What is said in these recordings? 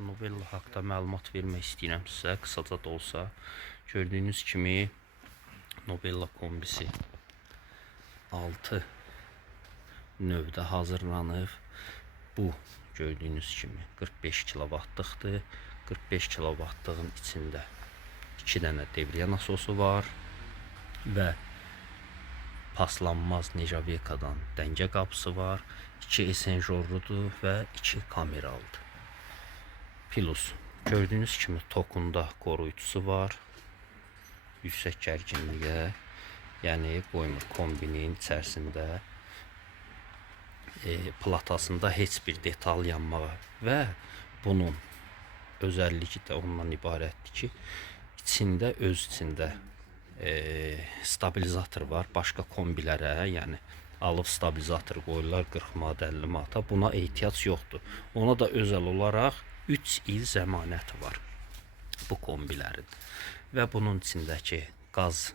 Novella haqqında məlumat vermək istəyirəm sizə, qısaca da olsa. Gördüyünüz kimi Novella kombisi 6 növdə hazırlanıb. Bu gördüyünüz kimi 45 kW'lıqdır. 45 kW'lığın içində 2 dənə devriyə nasosu var və paslanmaz Nejavekadan dəngə qapısı var. 2 esenjorludur və 2 kameralıdır. Plus gördüyünüz kimi tokunda qoruyucusu var. Yüksək gərginliyə, yəni qoymur kombinin içərisində platasında heç bir detal yanmağa və bunun özəlliyi də ondan ibarətdir ki, içində öz içində stabilizator var. Başqa kombilərə, yəni alıb stabilizator qoyurlar 40 manat, 50 manata. Buna ehtiyac yoxdur. Ona da özəl olaraq 3 il zəmanəti var bu kombilərin. Və bunun içindəki qaz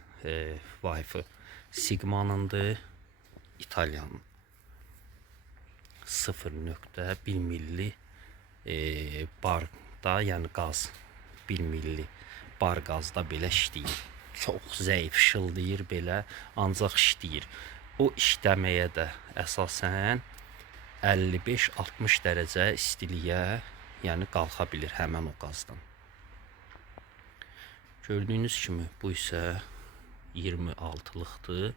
vayfı Sigmanındır, İtalyanın 0.1 milli barda, yəni qaz 1 milli bar qazda belə işləyir. Çox zəif işıldayır belə, ancaq işləyir. O işləməyə də əsasən 55-60 dərəcə istiliyə, yəni qalxa bilir həmən o qazdan. Gördüyünüz kimi bu isə 26'lıqdır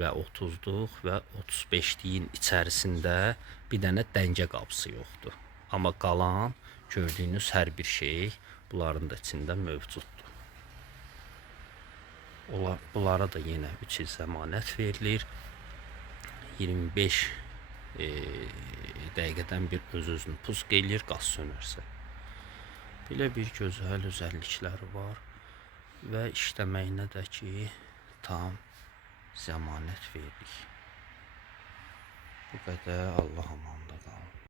və 30'luq və 35'liyin içərisində bir dənə dəngə qapısı yoxdur. Amma qalan gördüyünüz hər bir şey bunların da içində mövcuddur. Bunlara da yenə 3 il zəmanət verilir. 25 dəqiqədən bir öz-özünü pusk eləyir, qaz sönərsə. Belə bir gözəl özəllikləri var və işləməyinə də ki, tam zəmanət veririk. Bu qədər, Allah'a emanet.